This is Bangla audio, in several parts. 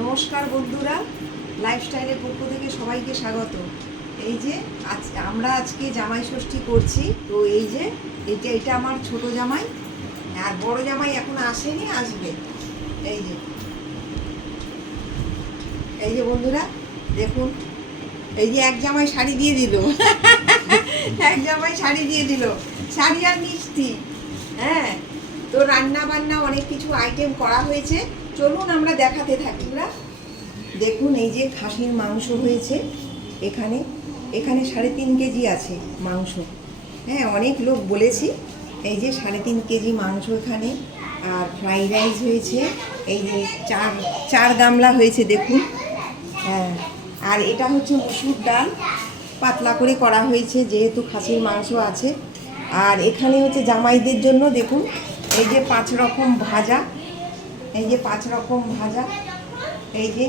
নমস্কার বন্ধুরা, লাইফস্টাইলের পক্ষ থেকে সবাইকে স্বাগত। এই যে আমরা আজকে জামাই ষষ্ঠী করছি। তো এই যে এটা আমার ছোট জামাই, আর বড় জামাই এখন আসেনি, আসবে। এই যে বন্ধুরা দেখুন, এই যে এক জামাই শাড়ি দিয়ে দিল এক জামাই শাড়ি দিয়ে দিল, শাড়ি আর মিষ্টি। হ্যাঁ, তো রান্না বান্না অনেক কিছু আইটেম করা হয়েছে, চলুন আমরা দেখাতে থাকি। দেখুন, এই যে খাসির মাংস হয়েছে, এখানে 3.5 কেজি আছে মাংস। হ্যাঁ, অনেক লোক বলেছি। এই যে 3.5 কেজি মাংস এখানে, আর ফ্রাইড রাইস হয়েছে, এই যে চার গামলা হয়েছে দেখুন। হ্যাঁ, আর এটা হচ্ছে মসুর ডাল, পাতলা করে করা হয়েছে যেহেতু খাসির মাংস আছে। আর এখানে হচ্ছে জামাইদের জন্য দেখুন, এই যে 5 রকম ভাজা, এই যে 5 রকম ভাজা। এই যে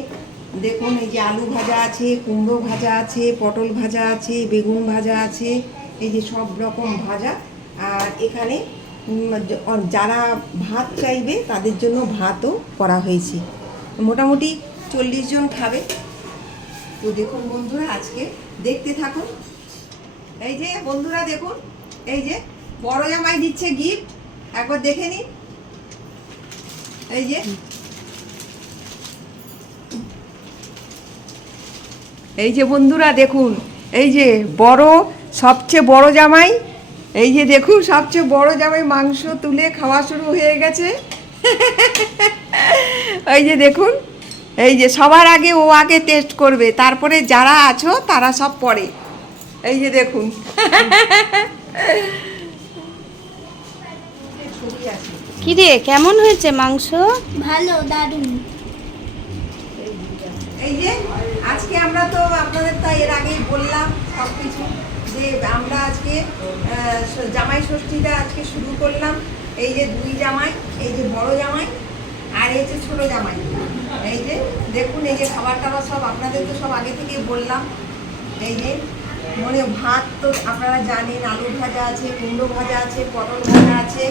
দেখুন, এই যে আলু ভাজা আছে, কুমড়ো ভাজা আছে, পটল ভাজা আছে, বেগুন ভাজা আছে, এই যে সব রকম ভাজা। আর এখানে যারা ভাত চাইবে তাদের জন্য ভাতও করা হয়েছে। মোটামুটি 40 জন খাবে। তো দেখুন বন্ধুরা, আজকে দেখতে থাকুন। এই যে বন্ধুরা দেখুন, এই যে বড় জামাই দিচ্ছে গিফট, একবার দেখে নিন। এই যে বন্ধুরা দেখুন, এই যে সবচেয়ে বড় জামাই, এই যে দেখুন সবচেয়ে বড় জামাই মাংস তুলে খাওয়া শুরু হয়ে গেছে এই যে দেখুন, এই যে সবার আগে ও আগে টেস্ট করবে, তারপরে যারা আছো তারা সব পরে। এই যে দেখুন কি রে, কেমন হয়েছে মাংস? ভালো, দারুণ। এই যে আজকে আমরা তো আপনাদের তো এর আগেই বললাম সব কিছু, যে আমরা আজকে জামাই ষষ্ঠীটা আজকে শুরু করলাম। এই যে 2 জামাই, এই যে বড় জামাই আর এই যে ছোট জামাই। এই যে দেখুন, এই যে খাবার টাবার সব আপনাদের তো সব আগে থেকে বললাম। এই যে ভাত তো আপনারা জানেন, আলু ভাজা আছে, কুমড়ো ভাজা আছে, পটল ভাজা আছে,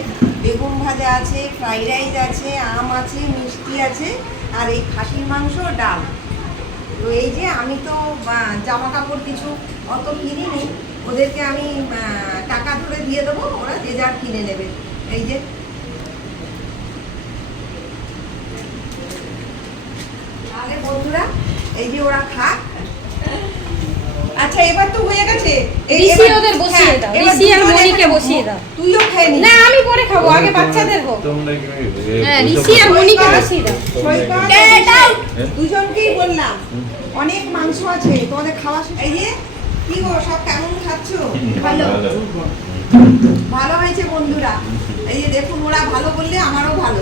বেগুন ভাজা আছে, ফ্রাইড রাইস আছে, আম আছে, মিষ্টি আছে, আর এই খাসির মাংস, ডাল। তো এই যে আমি তো জামা কাপড় কিছু অত কিনিনি, ওদেরকে আমি টাকা ধরে দিয়ে দেবো, ওরা যে যার কিনে নেবে। এই যে তাহলে বন্ধুরা, এই যে ওরা খাক। আচ্ছা, এবার তো হয়ে গেছে, ঋষি ওদের বসিয়ে দাও, ঋষি আর মনিকে বসিয়ে দাও। তুইও খেয়ে নি। না, আমি পরে খাবো, আগে বাচ্চাদের হোক। হ্যাঁ, ঋষি আর মনিকে বসিয়ে দাও। দুজনকেই বললাম, অনেক মাংস আছে তোমাদের খাওয়া। এই যে কি গো, সব কেমন খাচ্ছ? ভালো, ভালো হয়েছে বন্ধুরা। এই যে দেখুন, ওরা ভালো বললে আমারও ভালো।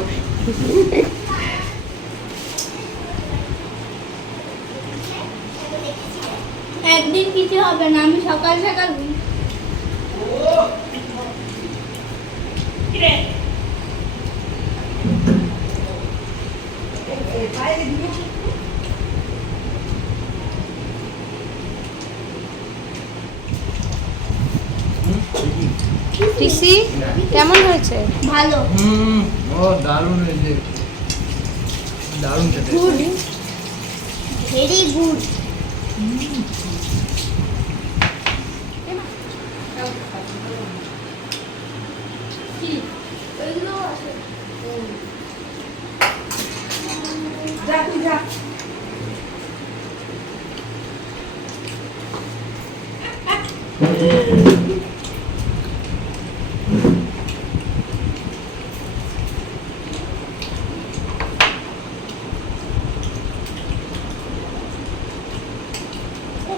একদিন কিছু হবে না, আমি সকাল সকাল ঋষি কেমন হয়েছে? ভালো। ও দারুণ হয়েছে, দারুণ খেতে। Good, very good. যা তুই যা।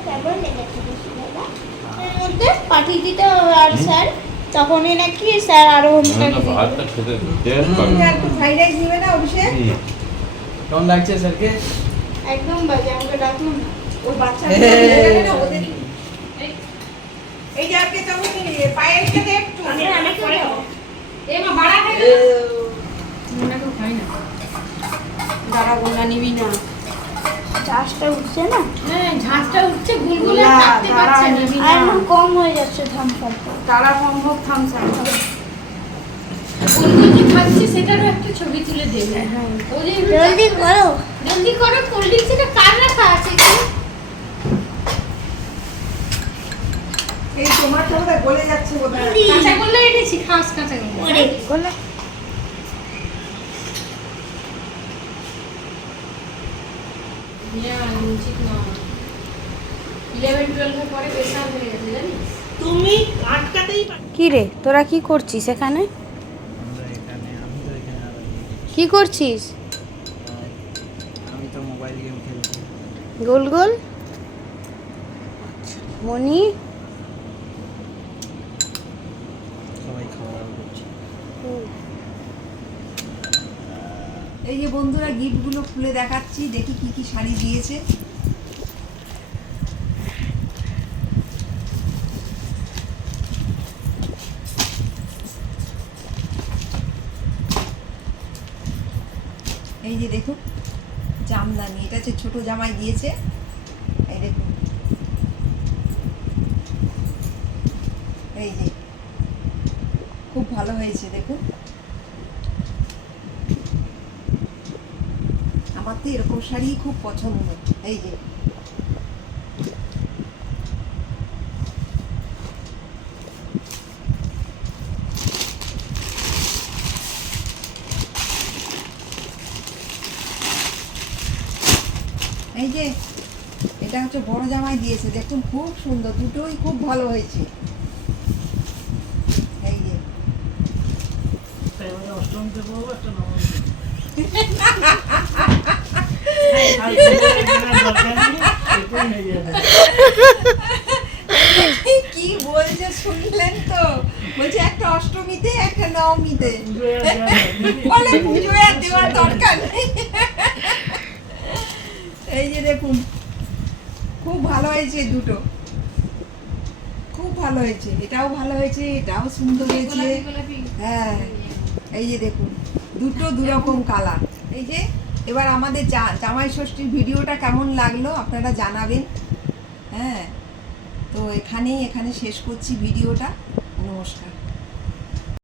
কেমন লেগেছে বাবা? এর মধ্যে পাঠিয়ে দিতে হবে। আর স্যার তখনই নাকি স্যার আরো ভাতটা খেতে তুমি আর একটু ফ্রাইড রাইস নিবে না অভিষেক? কেমন লাগছে স্যারকে? একদম বাজে, আমাকে ডাকুন না। ওর বাচ্চা ওদের। এই যে আজকে চামচ নিয়ে পায়ে রেখে দে একটু। আমি পরে খাবো। মা বাড়া খাই না, কেউ খাই না। দাঁড়া, গোলা নিবি না। চাষটা উঠছে না, হ্যাঁ, ঝাঁঝটা উঠছে, গুলগুলে থাকতে পারছে না। আর এখন কম হয়ে যাচ্ছে ধানটা। তারা সম্ভব থামছে। গুলগুল যে খাচ্ছে সেটারও একটা ছবি তুলে দেবে। জলদি করো। জলদি করো তো। কোল্ড ড্রিঙ্কস এটা কার রাখা আছে এখানে? এই টমেটো বোধহয় গলে যাচ্ছে বোধহয়। কাঁচা করলে এনেছি, খাস কাঁচা করলে। ওরে গোলা উচিত না। 11-12 এর পরে প্রেশার হয়ে গেছে জানিস? তুমি আটকাতেই কি রে তোরা কি করছিস এখানে? আমরা এখানে, আমি তো এখানে আর আছি। কি করছিস? আমি তো মোবাইল গেম খেলছি। গোল গোল মনি সবাই খাওয়া দাওয়া করছে। এই যে বন্ধুরা গিফটগুলো খুলে দেখাচ্ছি, দেখি কি কি শাড়ি দিয়েছে। এই যে দেখুন জামদানি, এটা হচ্ছে ছোট জামাই দিয়েছে। এই দেখুন, এই যে খুব ভালো হয়েছে দেখুন। আমার তো এরকম শাড়ি খুব পছন্দ। এই যে এই যে এটা হচ্ছে বড় জামাই দিয়েছে, দেখুন খুব সুন্দর, দুটোই খুব ভালো হয়েছে। এই যে অষ্টমীতে পড়বো একটা নবমী। কি বলছে শুনলেন তো? বলছে একটা অষ্টমীতে একটা নবমীতে, বলে পুজোয় আর দেওয়ার দরকার নেই। এই যে দেখুন খুব ভালো হয়েছে, দুটো খুব ভালো হয়েছে, এটাও ভালো হয়েছে, এটাও সুন্দর হয়েছে। গোলাপি গোলাপি। হ্যাঁ এই যে দেখুন দুটো দুরকম কালার। এই যে এবার আমাদের জামাই ষষ্ঠীর ভিডিওটা কেমন লাগলো আপনারা জানাবেন। হ্যাঁ তো এখানে শেষ করছি ভিডিওটা। নমস্কার।